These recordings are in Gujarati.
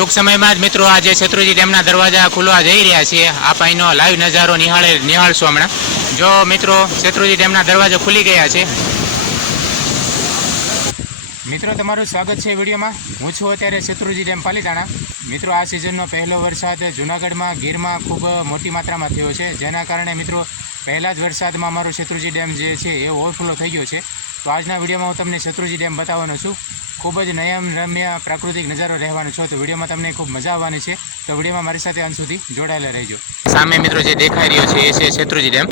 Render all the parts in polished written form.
ટૂંક સમયમાં જ મિત્રો આજે શેત્રુંજી ડેમના દરવાજા ખુલવા જઈ રહ્યા છે। આપ અહીંનો લાઈવ નજારો નિહાળશો હમણાં। જો મિત્રો શેત્રુંજી ડેમના દરવાજા ખુલી ગયા છે। મિત્રો તમારું સ્વાગત છે વિડીયોમાં। હું છું અત્યારે શેત્રુંજી ડેમ પાલીતાણા। મિત્રો આ સિઝનનો પહેલો વરસાદ જૂનાગઢમાં ગીરમાં ખૂબ મોટી માત્રામાં થયો છે, જેના કારણે મિત્રો પહેલા જ વરસાદમાં અમારો શેત્રુંજી ડેમ જે છે એ ઓવરફ્લો થઈ ગયો છે। તો આજના વિડીયોમાં હું તમને શેત્રુંજી ડેમ બતાવવાનો છું। ખૂબ જ નયનરમ્ય પ્રાકૃતિક નજારો રહેવાનો છો, તો વિડીયોમાં તમને ખૂબ મજા આવવાની છે। તો વિડીયોમાં મારી સાથે અંત સુધી જોડાયેલા રહેજો। સામે મિત્રો જે દેખાઈ રહ્યો છે એ છે શેત્રુંજી ડેમ।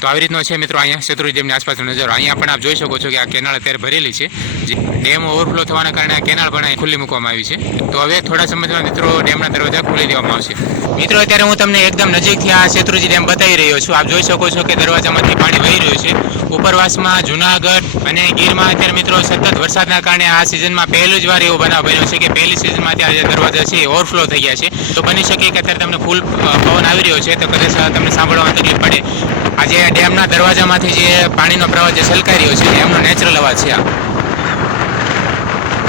તો આવી રીતનો છે મિત્રો અહીંયા શેત્રુંજી ડેમની આસપાસનો નજારો। અહીંયા પણ આપ જોઈ શકો છો કે આ કેનાલ અત્યારે ભરેલી છે। ડેમ ઓવરફ્લો થવાના કારણે આ કેનાલ પણ અહીં ખુલ્લી મૂકવામાં આવી છે। તો હવે થોડા સમયમાં મિત્રો ડેમના દરવાજા ખોલી દેવામાં આવશે। મિત્રો અત્યારે હું તમને એકદમ નજીકથી આ શેત્રુંજી ડેમ બતાવી રહ્યો છું। આપ જોઈ શકો છો કે દરવાજામાંથી પાણી વહી રહ્યું છે। ઉપરવાસમાં જૂનાગઢ અને ગીરમાં અત્યારે મિત્રો સતત વરસાદના કારણે આ સિઝનમાં પહેલી જ વાર એવો બનાવ બન્યો છે કે પહેલી સિઝનમાં અત્યારે જે દરવાજા છે એ ઓવરફ્લો થઈ ગયા છે। તો બની શકે કે અત્યારે તમને ફૂલ પવન આવી રહ્યો છે, તો કદાચ તમને સાંભળવામાં તકલીફ પડે। આજે ડેમના દરવાજામાંથી જે પાણીનો પ્રવાહ જે છલકાઈ રહ્યો છે એમનો નેચરલ અવાજ છે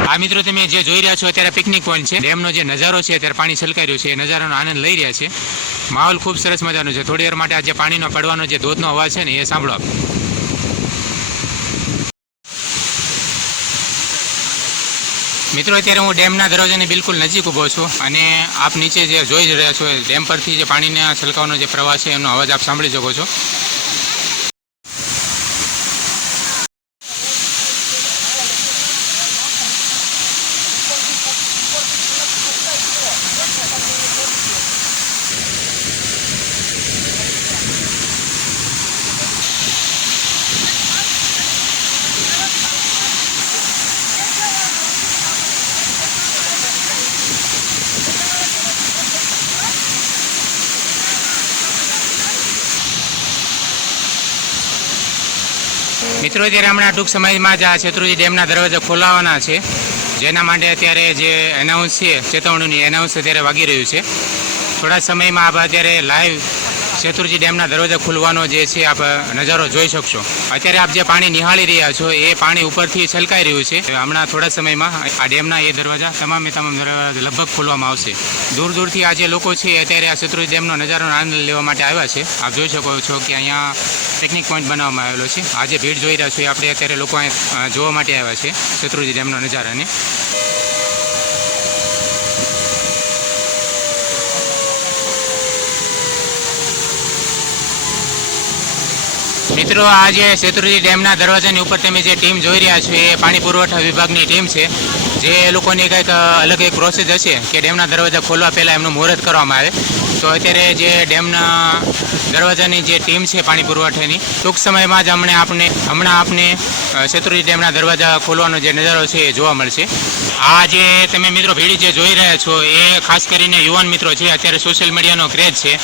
આ મિત્રો તમે જે જોઈ રહ્યા છો અત્યારે પિકનિક પોઈન્ટ છે। ડેમનો જે નજારો છે અત્યારે પાણી છલકાઈ રહ્યું છે એ નજારાનો આનંદ લઈ રહ્યા છે। માહોલ ખૂબ સરસ મજાનો છે। થોડી વાર માટે આજે પાણીનો પડવાનો જે ધોધનો અવાજ છે ને એ સાંભળો। મિત્રો અત્યારે હું ડેમના દરવાજાની બિલકુલ નજીક ઊભો છું અને આપ નીચે જે જોઈ રહ્યા છો ડેમ પરથી જે પાણીના છલકાવાનો જે પ્રવાહ છે એમનો અવાજ આપ સાંભળી શકો છો। મિત્રો અત્યારે હમણાં ટૂંક સમયમાં જ આ શેત્રુંજી ડેમના દરવાજા ખોલાવવાના છે, જેના માટે અત્યારે જે એનાઉન્સ છે ચેતવણીની એનાઉન્સ અત્યારે વાગી રહ્યું છે। થોડા સમયમાં આપ અત્યારે લાઈવ શેત્રુંજી ડેમના દરવાજા ખુલવાનો જે છે આપ નજારો જોઈ શકશો। અત્યારે આપ જે પાણી નિહાળી રહ્યા છો એ પાણી ઉપરથી છલકાઈ રહ્યું છે। હમણાં થોડા સમયમાં આ ડેમના એ દરવાજા તમામ દરવાજા લગભગ ખોલવામાં આવશે। દૂર દૂરથી આ જે લોકો છે અત્યારે આ શેત્રુંજી ડેમનો નજારોનો આનંદ લેવા માટે આવ્યા છે। આપ જોઈ શકો છો કે અહીંયા પિકનિક પોઈન્ટ બનાવવામાં આવેલો છે। આ જે ભીડ જોઈ રહ્યા છો એ આપણે અત્યારે લોકો અહીંયા જોવા માટે આવ્યા છે શેત્રુંજી ડેમનો નજારાને। મિત્રો આ જે શેત્રુંજી ડેમના દરવાજાની ઉપર તમે જે ટીમ જોઈ રહ્યા છો એ પાણી પુરવઠા વિભાગની ટીમ છે। જે લોકોની કંઈક અલગ એક પ્રોસેસ હશે કે ડેમના દરવાજા ખોલવા પહેલાં એમનું મુહૂર્ત કરવામાં આવે। તો અત્યારે જે ડેમના દરવાજાની જે ટીમ છે પાણી પુરવઠાની ટૂંક સમયમાં જ હમણાં આપને શેત્રુંજી ડેમના દરવાજા ખોલવાનો જે નજારો છે એ જોવા મળશે। આ જે તમે મિત્રો ભીડ જે જોઈ રહ્યા છો એ ખાસ કરીને યુવાન મિત્રો છે। અત્યારે સોશિયલ મીડિયાનો ક્રેઝ છે,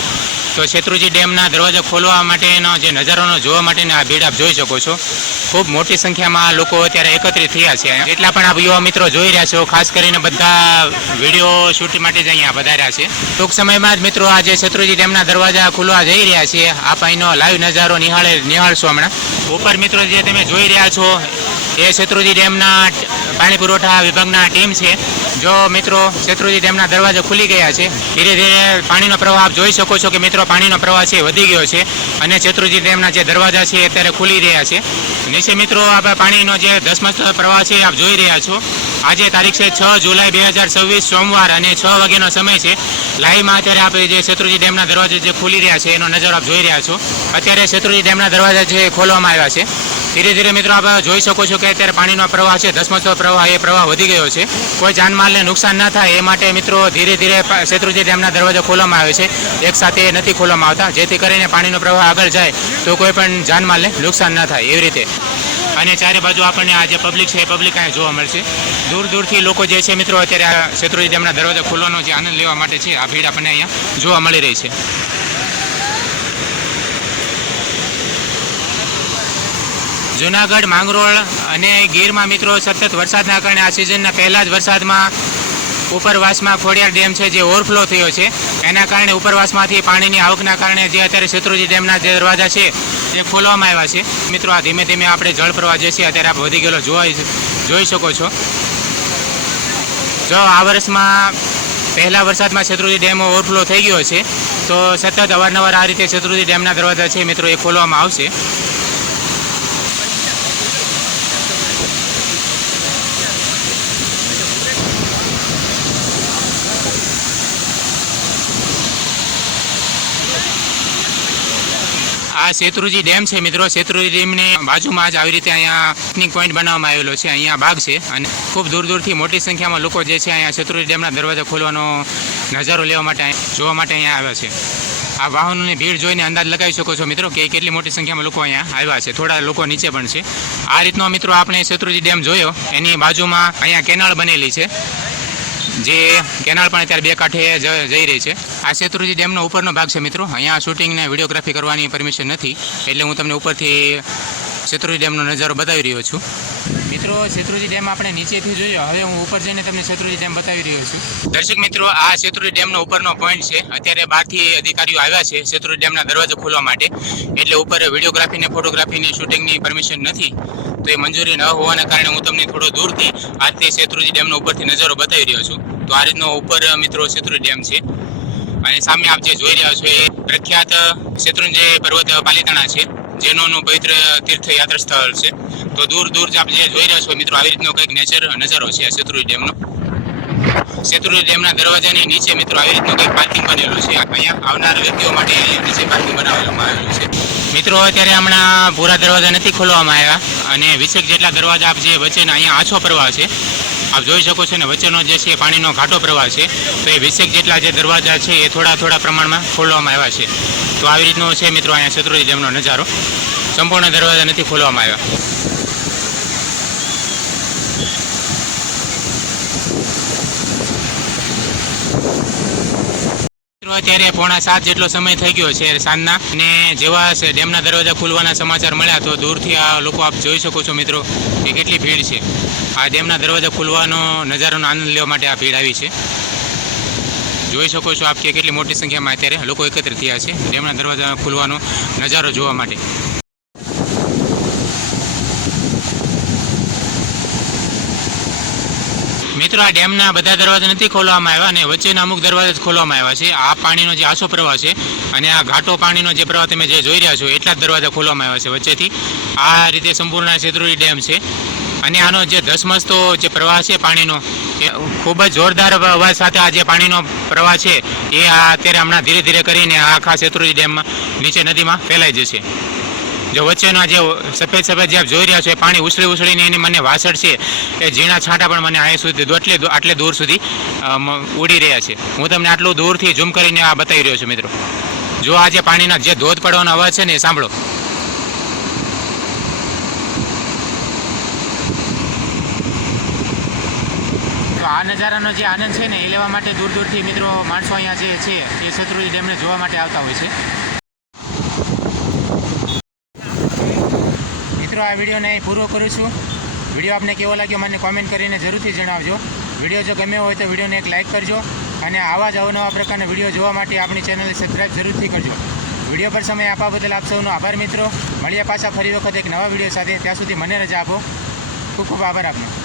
તો શેત્રુંજી ડેમના દરવાજા ખોલવા માટેનો જે નજારોનો જોવા માટેની આ ભીડ આપ જોઈ શકો છો। ખૂબ મોટી સંખ્યામાં લોકો અત્યારે એકત્રિત થયા છે। એટલા પણ આપ યુવા મિત્રો જોઈ રહ્યા છો, ખાસ કરીને બધા વિડીયો શૂટ માટે જ અહીંયા વધાર્યા છે। ટૂંક સમયમાં જ મિત્રો આજે શેત્રુંજી ડેમના દરવાજા ખુલવા જઈ રહ્યા છે। આપ અહીંનો લાઈવ નજારો નિહાળશો હમણાં। ઉપર મિત્રો જે તમે જોઈ રહ્યા છો એ શેત્રુંજી ડેમના પાણી પુરવઠા વિભાગના ટીમ છે। જો મિત્રો શેત્રુંજી ડેમના દરવાજા ખુલી ગયા છે, ધીરે ધીરે પાણીનો પ્રવાહ આપ જોઈ શકો છો કે મિત્રો પાણીનો પ્રવાહ છે વધી ગયો છે અને શેત્રુંજી ડેમના જે દરવાજા છે અત્યારે ખુલી રહ્યા છે। નીચે મિત્રો આપણે પાણીનો જે ધસમસતો પ્રવાહ છે આપ જોઈ રહ્યા છો। આજે તારીખ છે 6 જુલાઈ 2026 સોમવાર અને 6 વાગ્યાનો સમય છે। લાઈવમાં અત્યારે આપણે જે શેત્રુંજી ડેમના દરવાજા જે ખુલી રહ્યા છે એનો નજારો આપ જોઈ રહ્યા છો। અત્યારે શેત્રુંજી ડેમના દરવાજા જે ખોલવામાં આવ્યા છે, ધીરે ધીરે મિત્રો આપણે જોઈ શકો છો કે અત્યારે પાણીનો પ્રવાહ છે ધસમસતો પ્રવાહ એ પ્રવાહ વધી ગયો છે। કોઈ જાનમાલને નુકસાન ન થાય એ માટે મિત્રો ધીરે ધીરે શેત્રુંજી ડેમના દરવાજા ખોલવામાં આવે છે, એકસાથે નથી ખોલવામાં આવતા, જેથી કરીને પાણીનો પ્રવાહ આગળ જાય તો કોઈ પણ જાનમાલને નુકસાન ન થાય એવી રીતે। અને ચારે બાજુ આપણને આ જે પબ્લિક છે એ પબ્લિક અહીંયા જોવા મળશે। દૂર દૂરથી લોકો જે છે મિત્રો અત્યારે આ શેત્રુંજી ડેમના દરવાજા ખોલવાનો જે આનંદ લેવા માટે છે આ ભીડ આપણને અહીંયા જોવા મળી રહી છે। જૂનાગઢ, માંગરોળ અને ગીરમાં મિત્રો સતત વરસાદના કારણે આ સિઝનના પહેલા જ વરસાદમાં ઉપરવાસમાં ખોડિયાર ડેમ છે જે ઓવરફ્લો થયો છે। એના કારણે ઉપરવાસમાંથી પાણીની આવકના કારણે જે અત્યારે શેત્રુંજી ડેમના જે દરવાજા છે એ ખોલવામાં આવ્યા છે। મિત્રો આ ધીમે ધીમે આપણે જળ પ્રવાહ જે છે અત્યારે આપ વધી ગયેલો જોઈ શકો છો। જો આ વર્ષમાં પહેલા વરસાદમાં શેત્રુંજી ડેમ ઓવરફ્લો થઈ ગયો છે, તો સતત અવારનવાર આ રીતે શેત્રુંજી ડેમના દરવાજા છે મિત્રો એ ખોલવામાં આવશે. આ શેત્રુંજી ડેમ છે મિત્રો. શેત્રુંજી ડેમની બાજુમાં જ આવી રીતે અહીંયા પિકનિક પોઈન્ટ બનાવવામાં આવેલો છે. અહીંયા બાગ છે અને ખૂબ દૂર દૂરથી મોટી સંખ્યામાં લોકો જે છે અહીંયા શેત્રુંજી ડેમના દરવાજા ખોલવાનો નજારો લેવા માટે જોવા માટે અહીંયા આવ્યા છે. આ વાહનોની ભીડ જોઈને અંદાજ લગાવી શકો છો મિત્રો કે કેટલી મોટી સંખ્યામાં લોકો અહીંયા આવ્યા છે. થોડા લોકો નીચે પણ છે. આ રીતનો મિત્રો આપણે શેત્રુંજી ડેમ જોયો, એની બાજુમાં અહીંયા કેનાલ બનેલી છે, જે કેનાલ પણ અત્યારે બે કાંઠે જઈ રહી છે. આ શેત્રુંજી ડેમનો ઉપરનો ભાગ છે મિત્રો. અહીંયા શૂટિંગ ને વિડીયોગ્રાફી કરવાની પરમિશન નથી, એટલે હું તમને ઉપરથી શેત્રુંજી ડેમનો નજારો બતાવી રહ્યો છું. મિત્રો શેત્રુંજી ડેમ આપણે નીચેથી જોયો, હવે હું ઉપર જઈને તમને શેત્રુંજી ડેમ બતાવી રહ્યો છું. દર્શક મિત્રો, આ શેત્રુંજી ડેમનો ઉપરનો પોઈન્ટ છે. અત્યારે બહારથી અધિકારીઓ આવ્યા છે શેત્રુંજી ડેમના દરવાજા ખોલવા માટે, એટલે ઉપર વિડીયોગ્રાફી ને ફોટોગ્રાફીની શૂટિંગની પરમિશન નથી. તો એ મંજૂરી ન હોવાના કારણે હું તમને થોડો દૂરથી આજથી શેત્રુંજી ડેમનો ઉપરથી નજારો બતાવી રહ્યો છું. તો આ રીતનો ઉપર મિત્રો શેત્રુંજી ડેમ છે. અને સામે આપ જે જોઈ રહ્યા છો એ પ્રખ્યાત શેત્રુંજી પર્વત પાલિતાણા છે, જેનોનું પવિત્ર તીર્થયાત્રા સ્થળ છે. તો દૂર દૂર આપ જે જોઈ રહ્યા છો મિત્રો, આવી રીતનો કંઈક નજારો છે શેત્રુંજી ડેમનો. શેત્રુંજી ડેમના દરવાજાની નીચે મિત્રો આવી રીતનું કંઈક પાર્કિંગ બનેલું છે. અહીંયા આવનાર વ્યક્તિઓ માટે અહીંયા નીચે પાર્કિંગ બનાવવામાં આવેલું છે. મિત્રો અત્યારે હમણાં પૂરા દરવાજા નથી ખોલવામાં આવ્યા, અને 20 જેટલા દરવાજા આપ જે વચ્ચેના અહીંયા આછો પ્રવાહ છે આપ જોઈ શકો છો ને, વચ્ચેનો જે છે પાણીનો ઘાટો પ્રવાહ છે. તો એ 20 જેટલા જે દરવાજા છે એ થોડા પ્રમાણમાં ખોલવામાં આવ્યા છે. તો આવી રીતનો છે મિત્રો અહીંયા શેત્રુંજી ડેમનો નજારો. સંપૂર્ણ દરવાજા નથી ખોલવામાં આવ્યા. અત્યારે 6:45 જેટલો સમય થઈ ગયો છે સાંજના, અને જેવા ડેમના દરવાજા ખુલવાના સમાચાર મળ્યા તો દૂરથી આ લોકો આપ જોઈ શકો છો મિત્રો કે કેટલી ભીડ છે. આ ડેમના દરવાજા ખુલવાનો નજારાનો આનંદ લેવા માટે આ ભીડ આવી છે. જોઈ શકો છો આપ કે કેટલી મોટી સંખ્યામાં અત્યારે લોકો એકત્રિત થયા છે ડેમના દરવાજા ખુલવાનો નજારો જોવા માટે. મિત્રો આ ડેમના બધા દરવાજા નથી ખોલવામાં આવ્યા, અને વચ્ચેના અમુક દરવાજા જ ખોલવામાં આવ્યા છે. આ પાણીનો જે આછો પ્રવાહ છે અને આ ઘાટો પાણીનો જે પ્રવાહ તમે જે જોઈ રહ્યા છો એટલા જ દરવાજા ખોલવામાં આવ્યા છે વચ્ચેથી. આ રીતે સંપૂર્ણ શેત્રુંજી ડેમ છે. અને આનો જે ધસમસતો જે પ્રવાહ છે પાણીનો, એ ખૂબ જ જોરદાર અવાજ સાથે આ જે પાણીનો પ્રવાહ છે એ અત્યારે હમણાં ધીરે ધીરે કરીને આખા શેત્રુંજી ડેમમાં નીચે નદીમાં ફેલાઈ જશે. જો વચ્ચેના જે સફેદ જે આપ જોઈ રહ્યા છો એ પાણી ઉછળીને એની મને વાસળ છે એ ઝીણા છાંટા પણ મને અહીં સુધી આટલે દૂર સુધી ઉડી રહ્યા છે. હું તમને આટલું દૂરથી ઝૂમ કરીને આ બતાવી રહ્યો છું મિત્રો. જો આ જે પાણીના જે ધોધ પડવાનો અવાજ છે ને એ સાંભળો. તો આ નજારાનો જે આનંદ છે ને એ લેવા માટે દૂર દૂરથી મિત્રો માણસો અહીંયા જે છે એ શેત્રુંજી ડેમને જોવા માટે આવતા હોય છે. મિત્રો આ વિડીયોને અહીં પૂરો કરું છું. વિડીયો આપને કેવો લાગ્યો મને કોમેન્ટ કરીને જરૂરથી જણાવજો. વિડીયો જો ગમ્યો હોય તો વિડીયોને એક લાઇક કરજો, અને આવા જ અવનવા પ્રકારના વિડીયો જોવા માટે આપણી ચેનલને સબસ્ક્રાઈબ જરૂરથી કરજો. વિડીયો પર સમય આપવા બદલ આપ સૌનો આભાર મિત્રો. મળીએ પાછા ફરી વખત એક નવા વિડીયો સાથે. ત્યાં સુધી મને રજા આપો. ખૂબ ખૂબ આભાર આપનો.